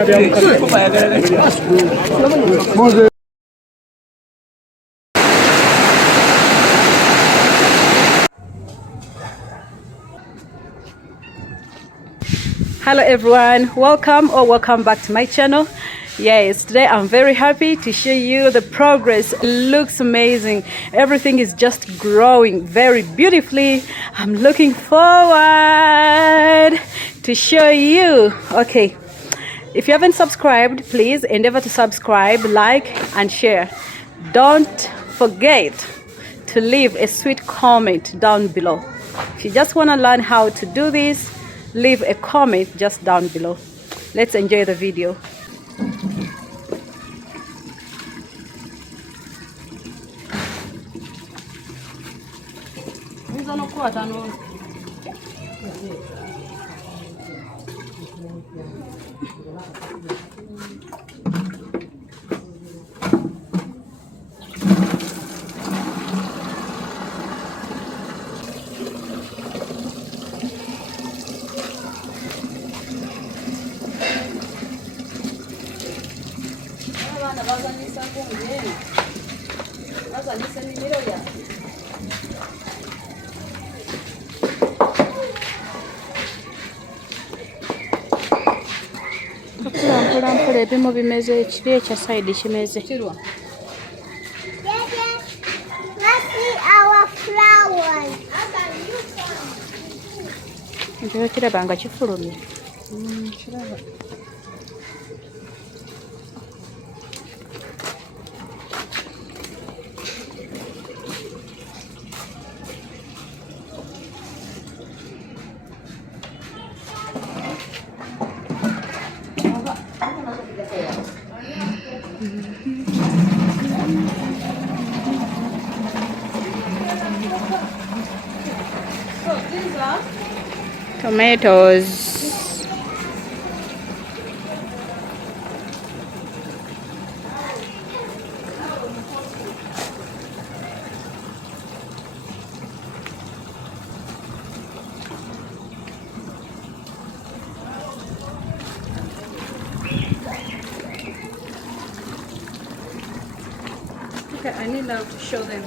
Hello everyone, welcome back to my channel. Yes, today I'm very happy to show you the progress. It looks amazing. Everything is just growing very beautifully. I'm looking forward to show you. Okay, if you haven't subscribed, please endeavor to subscribe, like and share. Don't forget to leave a sweet comment down below. If you just want to learn how to do this, leave a comment just down below. Let's enjoy the video. Mpula ebimo bimeze ekiri ekya side kimeze. Daddy, let's see our flowers. Njo kiraba nga kifulumye. Tomatoes. Okay, I need to show them.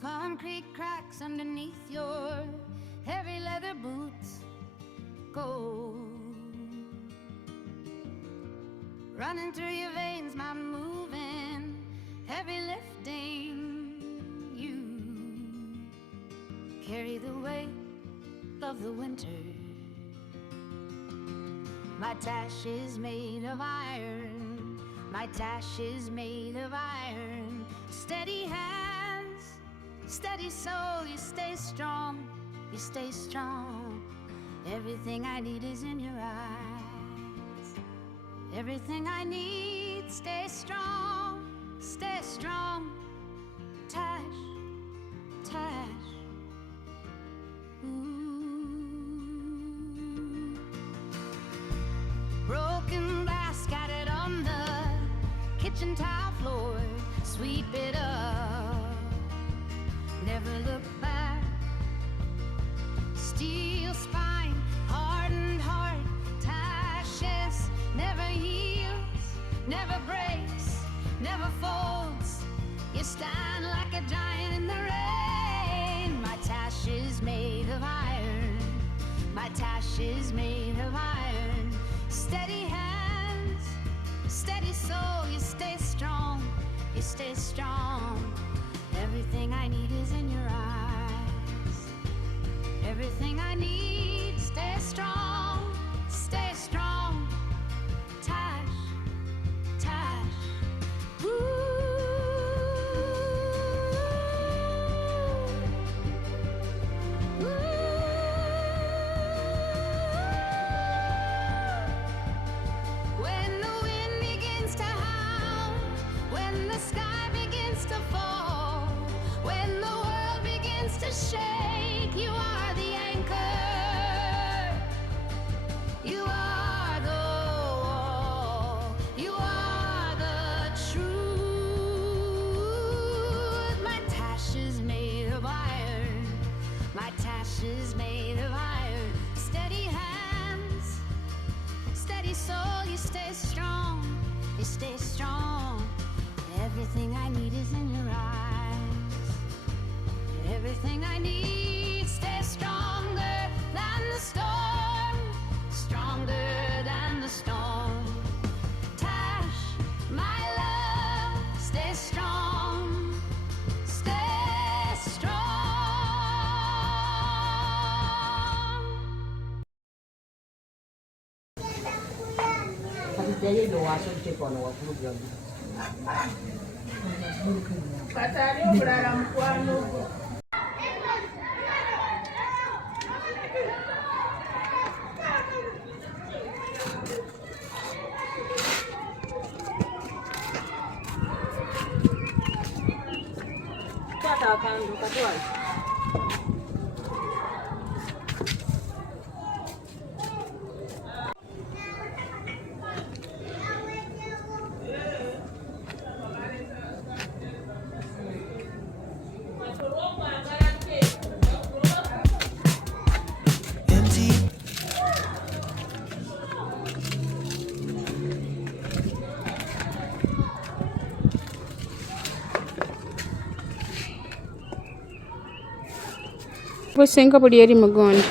Concrete cracks underneath your heavy leather boots go running through your veins, my moving, heavy lifting. You carry the weight of the winter. My tash is made of iron. My tash is made of iron. Steady hands, steady soul, you stay strong, you stay strong. Everything I need is in your eyes. Everything I need, stay strong, stay strong. Tash, tash. Ooh. Broken glass scattered on the kitchen tile floor. Sweep it up. never look back. Steel spine, hardened heart, Tashes never heals, never breaks, never folds. You stand like a giant in the rain. My Tash is made of iron. My Tash is made of iron. Steady hands, steady soul. You stay strong, you stay strong. Everything I need is in your eyes. Everything I need, stay strong, stay strong. Tash, Tash. When the wind begins to howl, when the sky begins to fall, when the world begins to shake, you are the anchor. You are the wall. You are the truth. My Tash is made of iron. My Tash is made of iron. Steady hands, steady soul. You stay strong. You stay strong. Everything I need is in your eyes. Everything I need, stay stronger than the storm. Stronger than the storm. Tash, my love, stay strong. Stay strong. Busenga buli eri mugondi.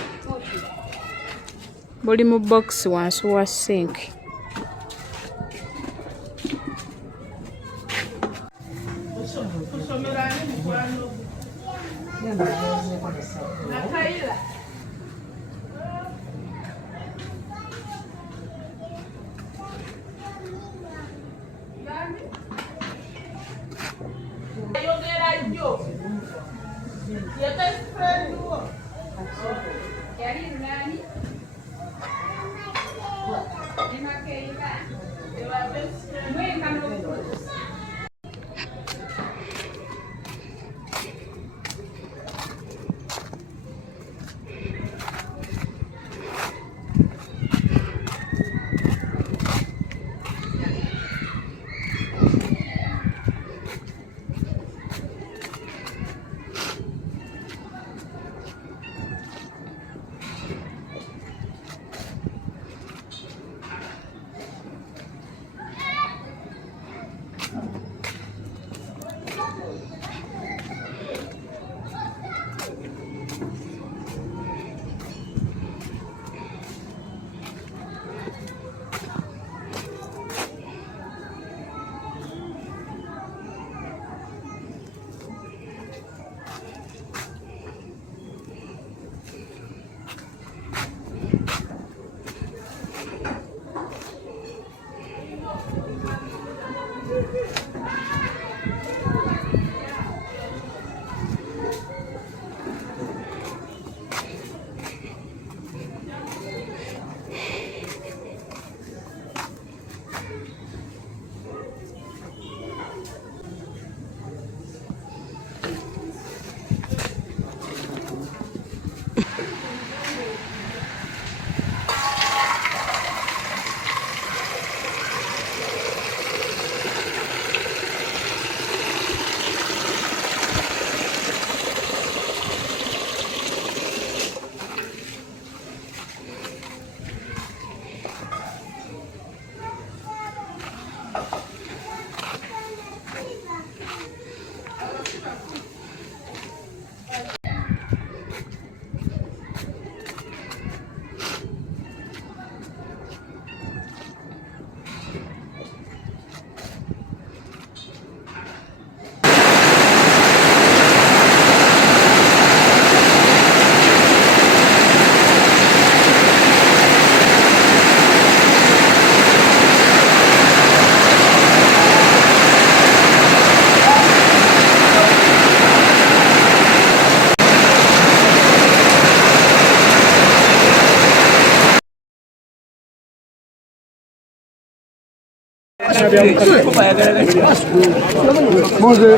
Buli mu box wansi wa sink.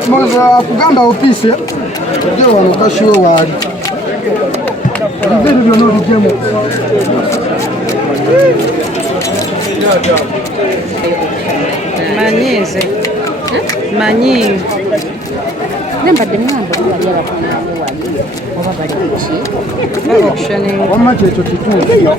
Moze akugamba ofisi ojja wano kashiwe waali ebintu byonna obigemu manyi nze manyi nembadde mwamba wali abafanabo wali oba bali kuki auctioning wamma kyekyo kituufu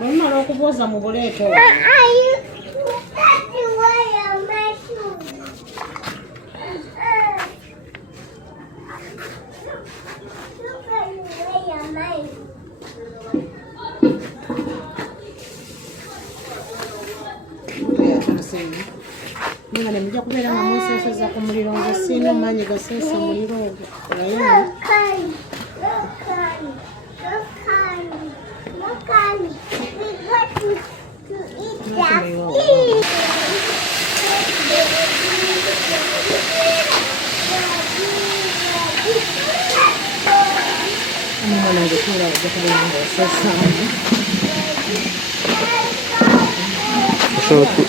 Mama okubuuza mu buleeto. Nga ne mujja kubeera nga mweseeseza ku muliro nze siina maanyi gaseesa muliro ogwo.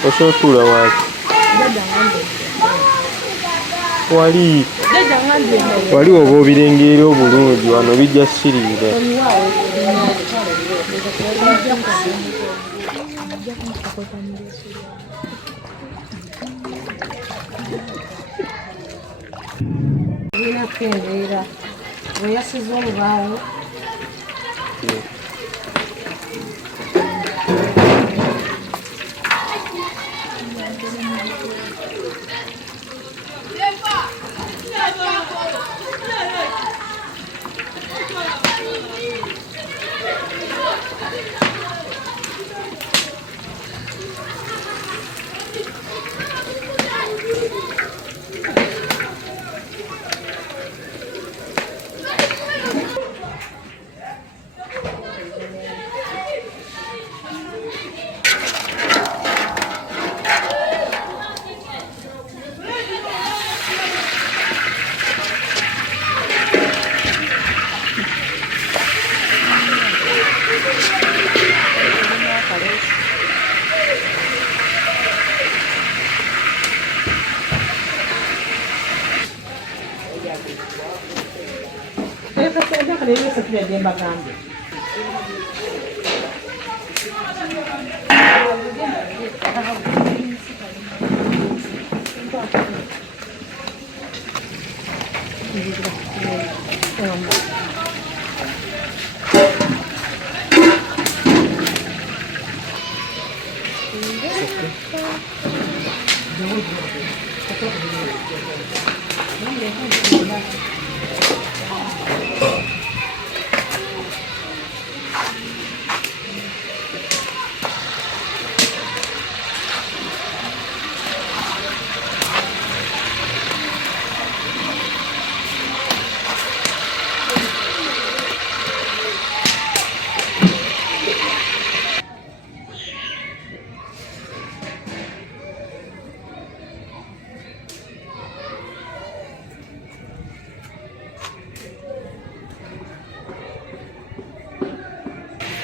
Osobola tuula waaki. wali oba obirengeera obulungi wano bijja siriire. Olina kukendeera weyasiza olubaawo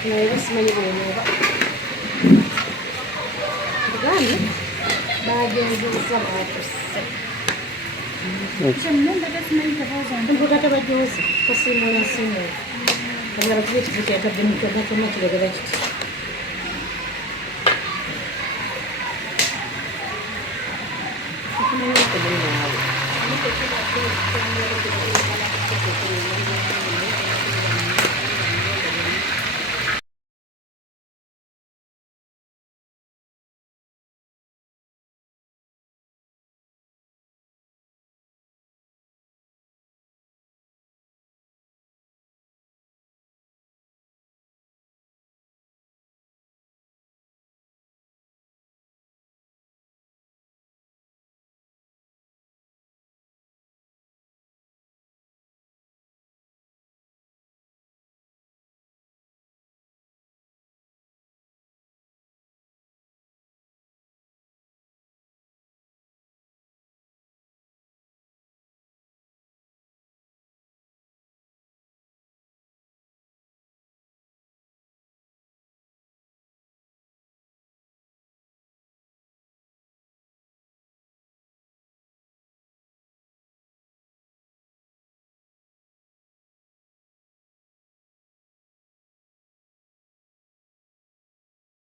naye basimanyi bweneeba tugambye bagenzuza bakusse mputata bajuzi kasimula nsimula agala kiba ekivuta yakadde mutogakona kiragala kiti naawe